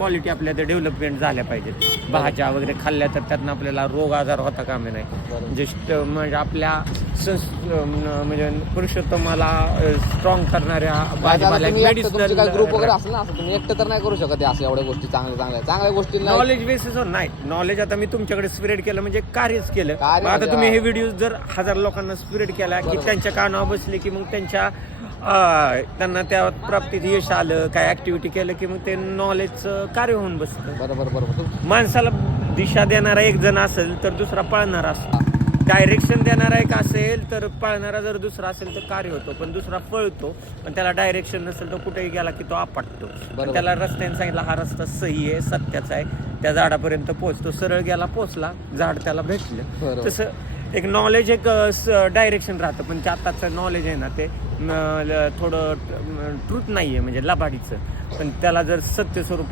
Quality आपल्या त्या development झाल्या पाहिजेत. भाज्या वगैरे खाल्ल्या तर त्यातनं आपल्याला रोग आजार होता कामा नाही. जस्ट म्हणजे आपल्या म्हणजे पुरुषोत्तमाला स्ट्रॉंग करणाऱ्या भाजीपाला मेडिसिनल ग्रुप वगैरे असेल ना, असं तुम्ही एकटं तर नाही करू शकत असं एवढ्या गोष्टी चांगल्या गोष्टी नॉलेज बेसिसवर नाही. नॉलेज आता मी तुमच्याकडे स्प्रेड केलं म्हणजे कार्यच केलं. आता तुम्ही हे व्हिडिओ जर 1000 लोकांना स्प्रेड केला की त्यांच्या कानावर बसले की मग त्यांना त्या प्राप्तीत यश आलं, काय ऍक्टिव्हिटी केलं की मग ते नॉलेजचं कार्य होऊन बसतं. बरोबर. माणसाला दिशा देणारा एक जण असेल तर दुसरा पळणारा असतो. डायरेक्शन देणारा एक असेल तर पळणारा जर दुसरा असेल तर कार्य होतो, पण दुसरा पळतो पण त्याला डायरेक्शन नसेल तर कुठेही गेला की तो आपटतो. पण त्याला रस्त्याने सांगितलं हा रस्ता सही आहे, सत्याचा आहे, त्या झाडापर्यंत पोहोचतो. सरळ गेला, पोहोचला, झाड त्याला भेटलं. तसं एक नॉलेज एक डायरेक्शन राहतं. पण जे आताचं नॉलेज आहे ना ते थोडं ट्रूथ नाही आहे, म्हणजे लबाडीचं. पण त्याला जर सत्य स्वरूपात